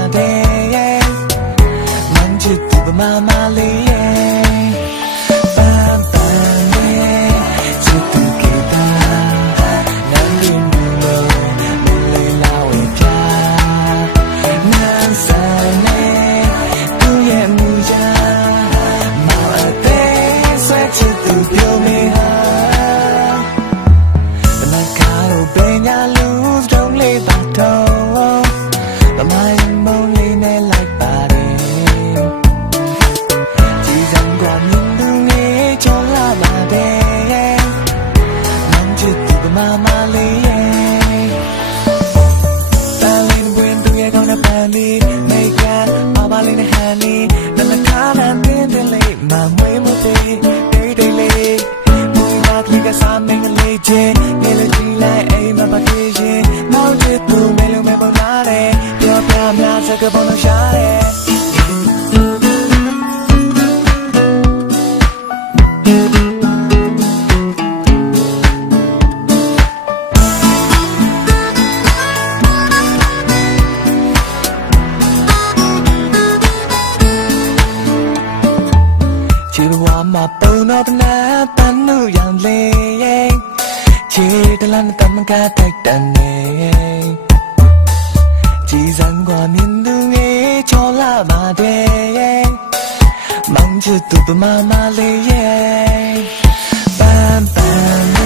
ပါတယ်မန်ချစ်သူပမာမလေးရဲ့ပန်းပန်းလေးချစ်သူကေတာနန်းရင်းလို့လေးလာဝေပြနန်းဆန်နေသူရဲ့မူကြမောင်အသေးဆွဲချစ်သူပြောမေဟာဘနကားတို့ပညာလူတို့လေးပါတော့ဗမာရင်မုံလေးနဲ့လိုက်ပါတယ်ကြည်စံကမြင်သူငယ်ချောလာပါတယ်မန်ချစ်သူဗမာမလေးရဲ့တန်လေးဝင်သူရဲ့ကောင်းတဲ့ပန်းလေးမိတ်ကပါပါလေးနဲ့ဟန်လေးနမကားနဲ့တင်းတင်းလေးမမွေးမသေးတိတ်တိတ်လေးမွေးလာကလေးကစားမင်းကလေးချင်းငယ်လေးကြည့်လိုက်အိမ်မှာပါသေးရင်မောင်ချစ်သူမဲလုံးမဲပုံလာတယ်ပြောပြများစကားပုံလို့ရှာတယ်ချစ်ဘဝမှာပုံတော့တနာတန်နုရောင်လေးချစ်တလန်တမကတိုက်တန်နေကြည်စံကမြင်သူငယ်ချောလာပါတယ်မောင်ချစ်သူပမာမလေးရဲ့ပန်းပန်း